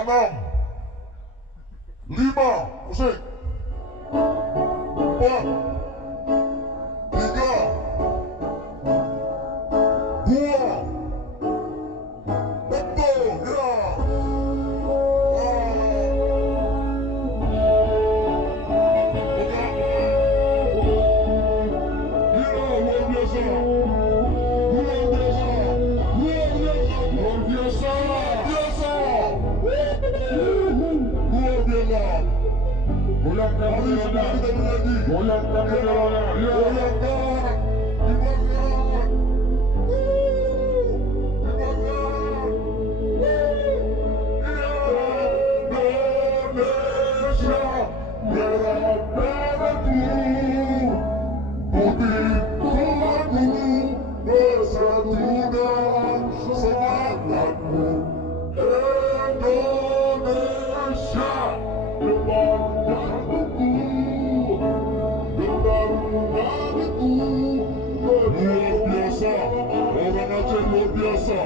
enam, lima, musik, empat, tiga, dua, betul, gerak. Goyangkan benderanya, goyangkan benderanya, goyangkan, dibakar, Indonesia, merah merahku, putih tuaku, bersatu dalam semangatmu, Indonesia, depan jantungku, getar hatiku, luar biasa, orang Aceh luar biasa.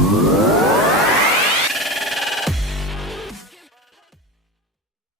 Yeah.